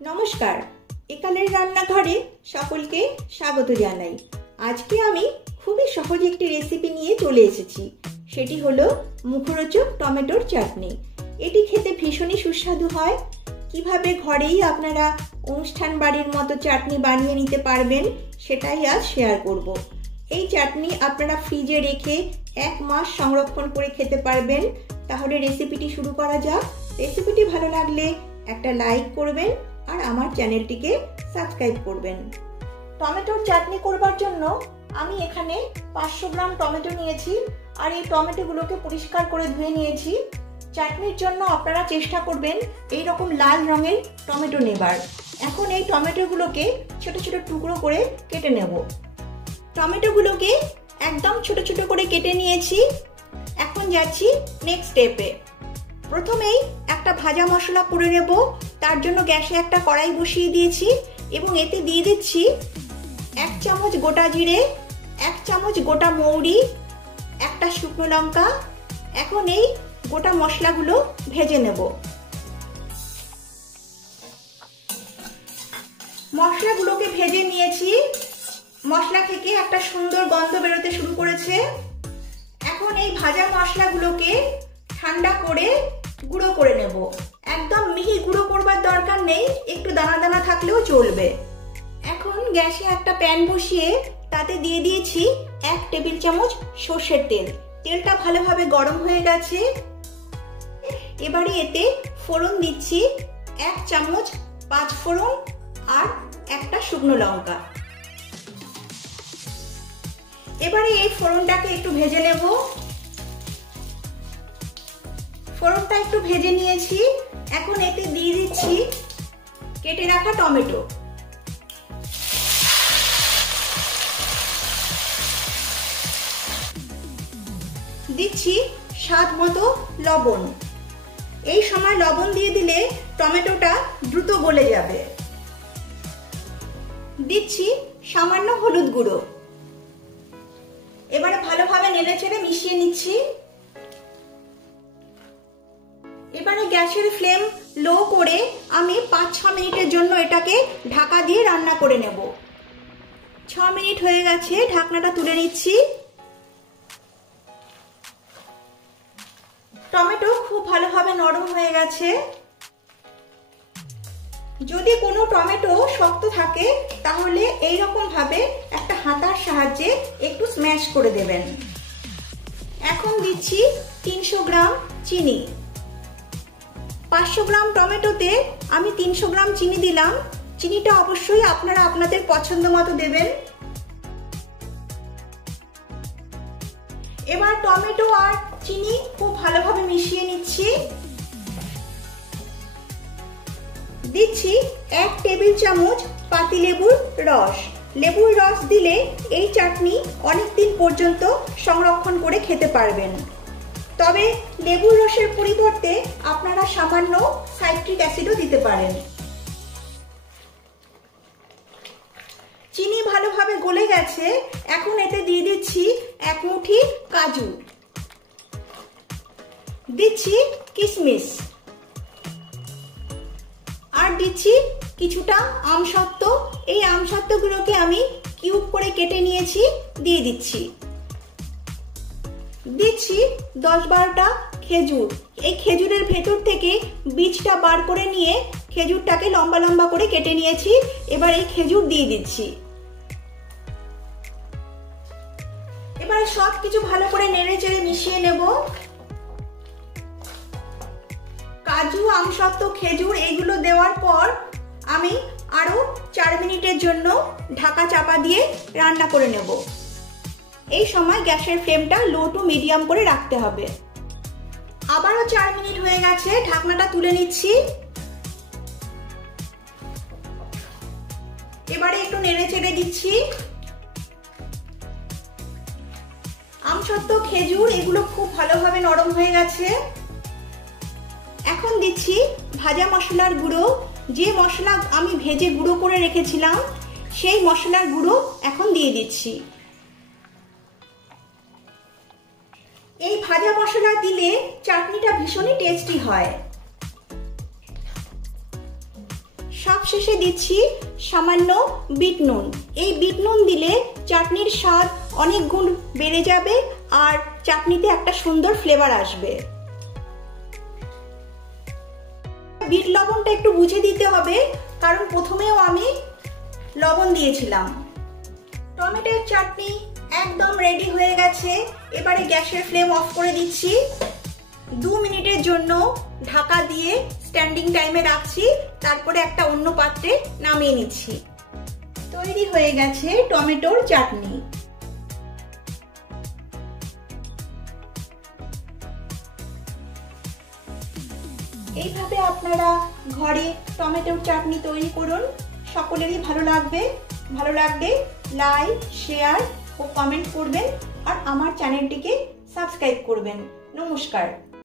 নমস্কার, একালের রান্নাঘরে সকলকে স্বাগত জানাই। আজকে আমি খুবই সহজ একটি রেসিপি নিয়ে চলে এসেছি। সেটি হলো মুখরোচক টমেটোর চাটনি। এটি খেতে ভীষণই সুস্বাদু হয়। কিভাবে ঘরেই আপনারা অনুষ্ঠান বাড়ির মতো চাটনি বানিয়ে নিতে পারবেন সেটাই আজ শেয়ার করব। এই চাটনি আপনারা ফ্রিজে রেখে 1 মাস সংরক্ষণ করে খেতে পারবেন। তাহলে রেসিপিটি শুরু করা যাক। রেসিপিটি ভালো লাগলে একটা লাইক করবেন আর আমার চ্যানেলটিকে সাবস্ক্রাইব করবেন। টমেটোর চাটনি করবার জন্য আমি এখানে 500 গ্রাম টমেটো নিয়েছি আর এই টমেটোগুলোকে পরিষ্কার করে ধুয়ে নিয়েছি। চাটনির জন্য আপনারা চেষ্টা করবেন এই রকম লাল রঙের টমেটো নেবার। এখন এই টমেটোগুলোকে ছোট ছোট টুকরো করে কেটে নেব। টমেটোগুলোকে একদম ছোট ছোট করে কেটে নিয়েছি। এখন যাচ্ছি নেক্সট স্টেপে। প্রথমেই একটা ভাজা মশলা করে নেব। তার জন্য গ্যাসে একটা কড়াই বসিয়ে দিয়েছি এবং এতে দিয়ে দিচ্ছি 1 চামচ গোটা জিরে, 1 চামচ গোটা মৌরি, একটা শুকনো লঙ্কা। এখন এই গোটা মশলাগুলো ভেজে নেব। মশলাগুলোকে ভেজে নিয়েছি। মশলা থেকে একটা সুন্দর গন্ধ বেরোতে শুরু করেছে। এখন এই ভাজা মশলাগুলোকে ঠান্ডা করে গুঁড়ো করে নেব। একদম মিহি গুঁড়ো করবার দরকার নেই, একটু দানা দানা থাকলেও চলবে। এখন গ্যাসে একটা প্যান বসিয়ে তাতে দিয়ে দিয়েছি 1 টেবিল চামচ সর্ষের তেল। তেলটা ভালোভাবে গরম হয়ে গেছে। এবারে এতে ফোড়ন দিচ্ছি 1 চামচ 5 ফোড়ন আর একটা শুকনো লঙ্কা। এবারে এই ফোড়নটাকে একটু ভেজে নেব। ফোড়নটা একটু ভেজে নিয়েছি। এখন এতে দিয়ে দিচ্ছি কেটে রাখা টমেটো। দিচ্ছি স্বাদ মতো লবণ। এই সময় লবণ দিয়ে দিলে টমেটোটা দ্রুত গলে যাবে। দিচ্ছি সামান্য হলুদ গুঁড়ো। এবারে ভালোভাবে নেড়েচেড়ে মিশিয়ে নিচ্ছি। এবারে গ্যাসের ফ্লেম লো করে আমি 5-6 মিনিটের জন্য এটাকে ঢাকা দিয়ে রান্না করে নেব। 6 মিনিট হয়ে গেছে, ঢাকনাটা তুলে নিচ্ছি। টমেটো খুব ভালোভাবে নরম হয়ে গেছে। যদি কোনো টমেটো শক্ত থাকে তাহলে এইরকম ভাবে একটা হাতার সাহায্যে একটু স্ম্যাশ করে দেবেন। এখন দিচ্ছি 300 গ্রাম চিনি। 500 গ্রাম টমেটোতে আমি 300 গ্রাম চিনি দিলাম। চিনিটা অবশ্যই আপনারা আপনাদের পছন্দ মতো দেবেন। এবার টমেটো আর চিনি খুব ভালোভাবে মিশিয়ে নিচ্ছি। দিচ্ছি 1 টেবিল চামচ পাতিলেবুর রস। লেবুর রস দিলে এই চাটনি অনেকদিন পর্যন্ত সংরক্ষণ করে খেতে পারবেন। তবে লেবুর রসের পরিবর্তে আপনারা সামান্য সাইট্রিক অ্যাসিডও দিতে পারেন। চিনি ভালোভাবে গলে গেছে। এখন এতে দিয়ে দিচ্ছি 1 মুঠি কাজু, দিচ্ছি কিশমিশ আর দিচ্ছি কিছুটা আমসত্ত্ব। এই আমসত্ত্বগুলোকে আমি কিউব করে কেটে নিয়েছি, দিয়ে দিচ্ছি। দিচ্ছি 10-12টা খেজুর। এই খেজুরের ভেতর থেকে বীজটা বার করে নিয়ে খেজুরটাকে লম্বা লম্বা করে কেটে নিয়েছি। এবার এই খেজুর দিয়ে দিচ্ছি। এবার সব কিছু ভালো করে নেড়ে চেড়ে মিশিয়ে নেব। কাজু, আমসত্ত্ব, খেজুর এগুলো দেওয়ার পর আমি আরো 4 মিনিটের জন্য ঢাকা চাপা দিয়ে রান্না করে নেব। এই সময় গ্যাসের ফ্লেমটা লো টু মিডিয়াম করে রাখতে হবে। আবারও 4 মিনিট হয়ে গেছে, ঢাকনাটা তুলে নিচ্ছি। এবারে একটু নেড়ে চেড়ে দিচ্ছি। আমসত্ত্ব, খেজুর এগুলো খুব ভালোভাবে নরম হয়ে গেছে। এখন দিচ্ছি ভাজা মশলার গুঁড়ো। যে মশলা আমি ভেজে গুঁড়ো করে রেখেছিলাম সেই মশলার গুঁড়ো এখন দিয়ে দিচ্ছি। এই ভাজা মশলা দিলে চাটনিটা ভীষণই টেস্টি হয়। সবশেষে দিচ্ছি সামান্য বিট নুন। এই বিট নুন দিলে চাটনির স্বাদ অনেক গুণ বেড়ে যাবে আর চাটনিতে একটা সুন্দর ফ্লেভার আসবে। বিট লবণটা একটু বুঝে দিতে হবে, কারণ প্রথমেও আমি লবণ দিয়েছিলাম। টমেটোর চাটনি একদম রেডি হয়ে গেছে। এবারে গ্যাসের ফ্লেম অফ করে দিচ্ছি। 2 মিনিটের জন্য ঢাকা দিয়ে স্ট্যান্ডিং টাইমে রাখছি, তারপরে একটা অন্য পাত্রে নামিয়ে নিচ্ছি। তৈরি হয়ে গেছে টমেটোর চাটনি। এইভাবে আপনারা ঘরে টমেটোর চাটনি তৈরি করুন, সকলেরই ভালো লাগবে। ভালো লাগলে লাইক, শেয়ার ও কমেন্ট করবেন আর আমার চ্যানেলটিকে সাবস্ক্রাইব করবেন। নমস্কার।